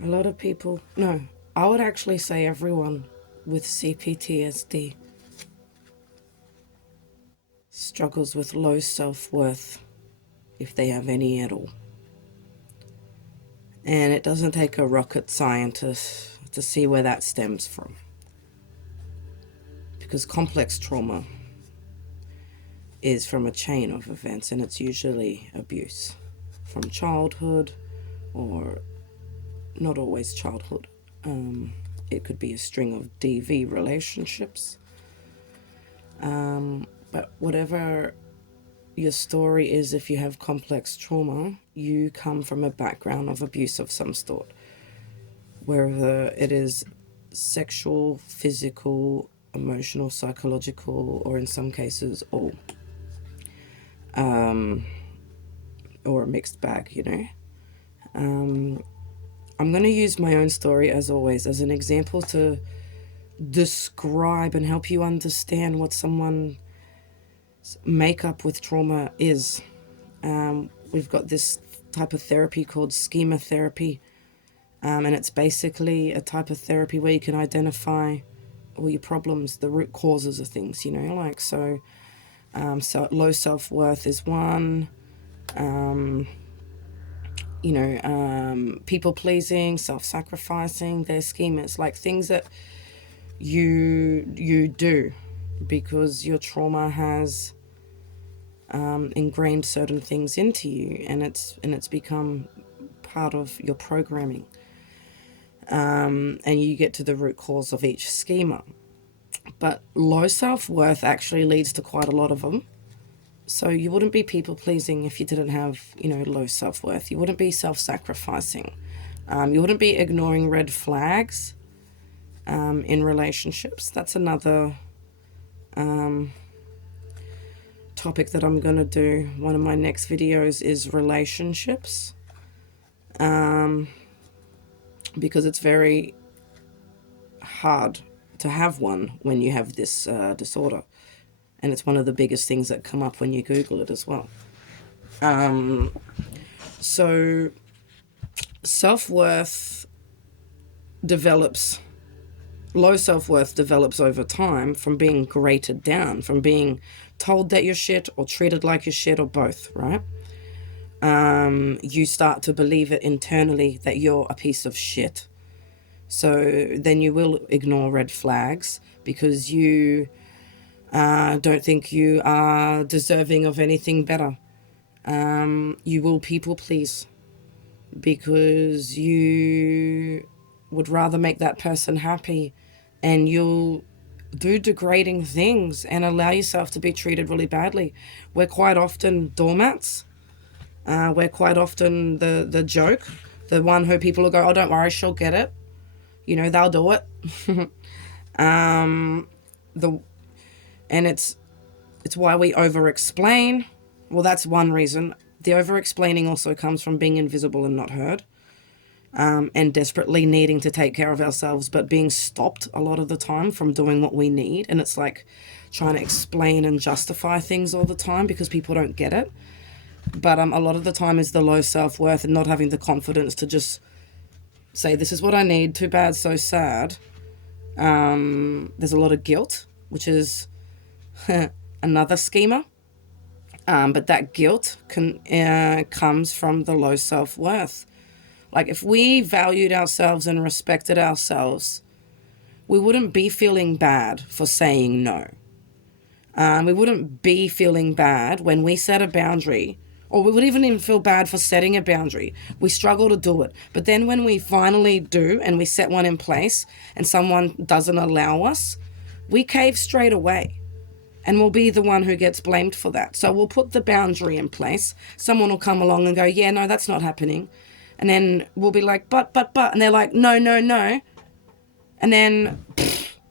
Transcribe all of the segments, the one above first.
A lot of people, no, I would actually say everyone with C-PTSD struggles with low self-worth, if they have any at all. And it doesn't take a rocket scientist to see where that stems from. Because complex trauma is from a chain of events, and it's usually abuse from childhood, or not always childhood. It could be a string of DV relationships. But whatever your story is, if you have complex trauma, you come from a background of abuse of some sort, whether it is sexual, physical, emotional, psychological, or in some cases all, or a mixed bag, you know. I'm going to use my own story, as always, as an example to describe and help you understand what someone's makeup with trauma is. We've got this type of therapy called schema therapy, and it's basically a type of therapy where you can identify all your problems, the root causes of things, you know, like so low self-worth is one. People pleasing, self-sacrificing, their schemas, like things that you do because your trauma has ingrained certain things into you, and it's become part of your programming. And you get to the root cause of each schema. But low self-worth actually leads to quite a lot of them. So you wouldn't be people-pleasing if you didn't have, low self-worth. You wouldn't be self-sacrificing. You wouldn't be ignoring red flags in relationships. That's another topic that I'm going to do. One of my next videos is relationships. Because it's very hard to have one when you have this disorder. And it's one of the biggest things that come up when you Google it as well. So self-worth develops, low self-worth develops over time from being graded down, from being told that you're shit or treated like you're shit, or both, right? You start to believe it internally that you're a piece of shit. So then you will ignore red flags because you don't think you are deserving of anything better. You will people please because you would rather make that person happy, and you'll do degrading things and allow yourself to be treated really badly. We're quite often doormats. We're quite often the joke, the one who people will go, oh, don't worry, she'll get it. They'll do it. And it's why we over-explain. Well, that's one reason. The over-explaining also comes from being invisible and not heard, and desperately needing to take care of ourselves, but being stopped a lot of the time from doing what we need. And it's like trying to explain and justify things all the time because people don't get it. But a lot of the time is the low self-worth and not having the confidence to just say, this is what I need, too bad, so sad. There's a lot of guilt, which is another schema. But that guilt comes from the low self-worth. Like if we valued ourselves and respected ourselves, we wouldn't be feeling bad for saying no. We wouldn't be feeling bad when we set a boundary, or we wouldn't even feel bad for setting a boundary. We struggle to do it. But then when we finally do and we set one in place and someone doesn't allow us, we cave straight away. And we'll be the one who gets blamed for that. So we'll put the boundary in place. Someone will come along and go, yeah, no, that's not happening. And then we'll be like, but. And they're like, no. And then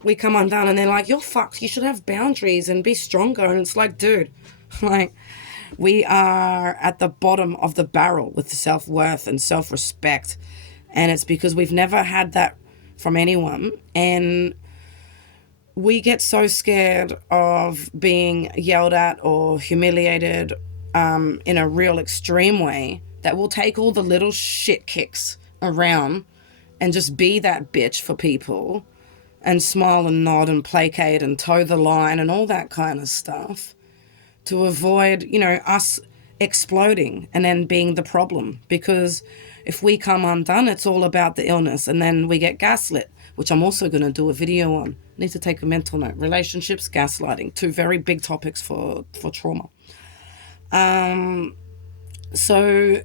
we come undone and they're like, you're fucked. You should have boundaries and be stronger. And it's like, dude, like we are at the bottom of the barrel with self-worth and self-respect. And it's because we've never had that from anyone. And we get so scared of being yelled at or humiliated in a real extreme way that we'll take all the little shit kicks around and just be that bitch for people and smile and nod and placate and toe the line and all that kind of stuff to avoid, us exploding and then being the problem. Because if we come undone, it's all about the illness, and then we get gaslit, which I'm also going to do a video on. Need to take a mental note. Relationships, gaslighting, two very big topics for trauma. So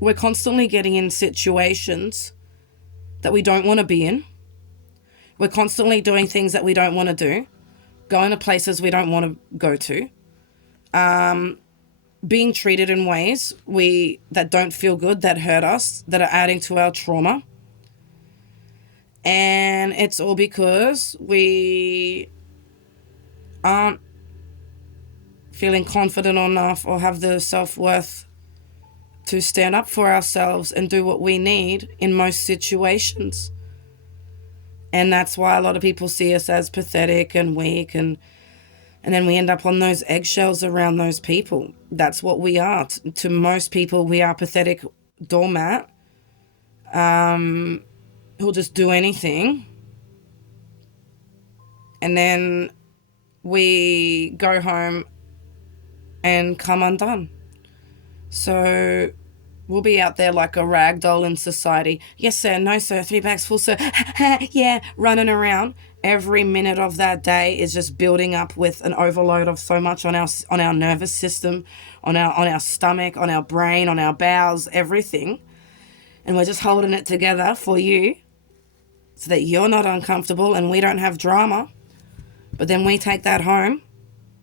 we're constantly getting in situations that we don't want to be in. We're constantly doing things that we don't want to do, going to places we don't want to go to, being treated in ways that don't feel good, that hurt us, that are adding to our trauma. And it's all because we aren't feeling confident enough or have the self-worth to stand up for ourselves and do what we need in most situations. And that's why a lot of people see us as pathetic and weak, and then we end up on those eggshells around those people. That's what we are. To most people, we are pathetic doormat who'll just do anything. And then we go home and come undone. So we'll be out there like a rag doll in society. Yes, sir. No, sir. 3 bags full, sir. Yeah, running around. Every minute of that day is just building up with an overload of so much on our nervous system, on our stomach, on our brain, on our bowels, everything. And we're just holding it together for you so that you're not uncomfortable and we don't have drama. But then we take that home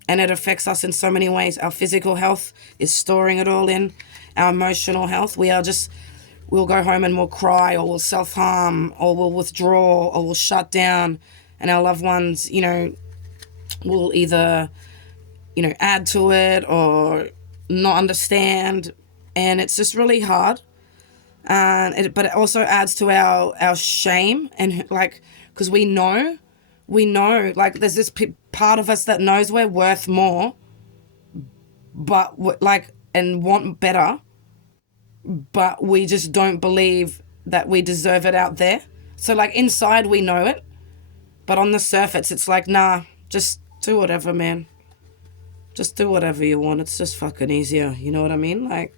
and it affects us in so many ways. Our physical health is storing it all in. Our emotional health, we'll go home and we'll cry, or we'll self-harm, or we'll withdraw, or we'll shut down. And our loved ones, will either, add to it or not understand. And it's just really hard. But it also adds to our shame, and because we know, there's this part of us that knows we're worth more, but and want better, but we just don't believe that we deserve it out there. So inside we know it, but on the surface it's like, nah, just do whatever, man. Just do whatever you want. It's just fucking easier. You know what I mean?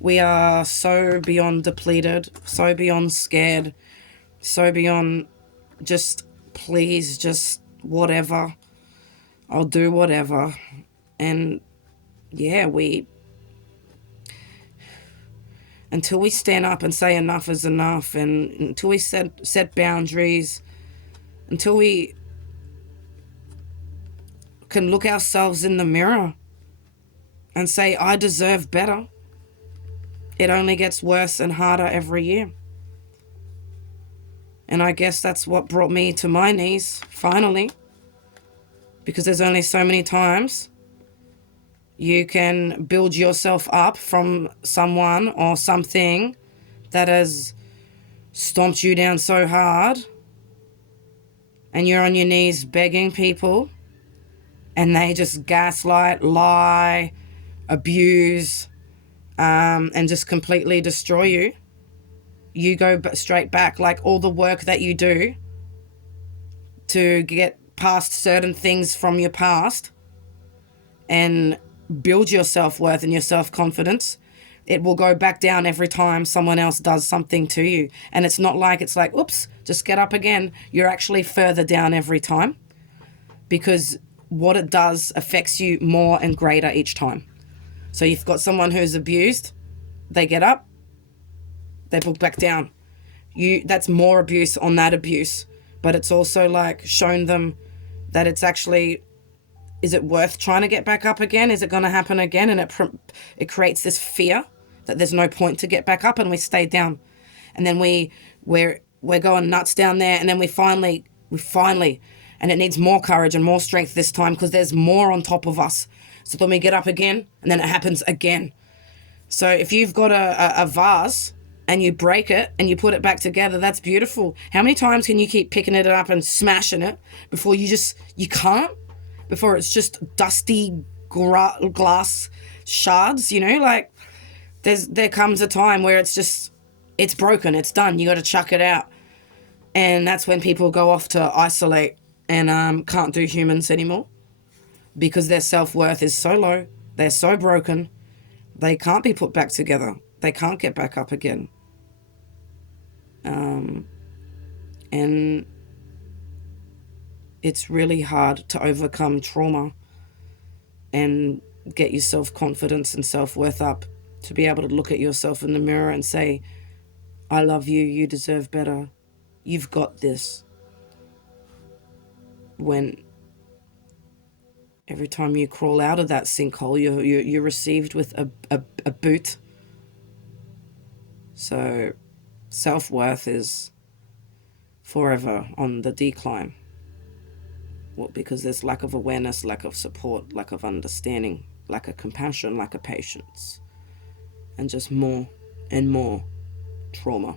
We are so beyond depleted, so beyond scared, so beyond just, please, just whatever. I'll do whatever. And yeah, until we stand up and say enough is enough, and until we set boundaries, until we can look ourselves in the mirror and say, I deserve better, it only gets worse and harder every year. And I guess that's what brought me to my knees, finally. Because there's only so many times you can build yourself up from someone or something that has stomped you down so hard, and you're on your knees begging people, and they just gaslight, lie, abuse, and just completely destroy you. You go straight back, all the work that you do to get past certain things from your past and build your self-worth and your self-confidence, it will go back down every time someone else does something to you. And it's not it's oops, just get up again. You're actually further down every time, because what it does affects you more and greater each time. So you've got someone who's abused, they get up, they book back down. That's more abuse on that abuse. But it's also shown them that it's actually, is it worth trying to get back up again? Is it going to happen again? And it creates this fear that there's no point to get back up, and we stay down. And then we're going nuts down there, and then we finally, and it needs more courage and more strength this time because there's more on top of us. So then we get up again, and then it happens again. So if you've got a vase and you break it and you put it back together, that's beautiful. How many times can you keep picking it up and smashing it before you can't? Before it's just dusty glass shards, there comes a time where it's just It's broken, it's done, you got to chuck it out. And that's when people go off to isolate and can't do humans anymore because their self-worth is so low, they're so broken, they can't be put back together, they can't get back up again. And it's really hard to overcome trauma and get your self-confidence and self-worth up, to be able to look at yourself in the mirror and say, I love you, you deserve better, you've got this. When every time you crawl out of that sinkhole, you're received with a boot. So self-worth is forever on the decline. Well, because there's lack of awareness, lack of support, lack of understanding, lack of compassion, lack of patience, and just more and more trauma.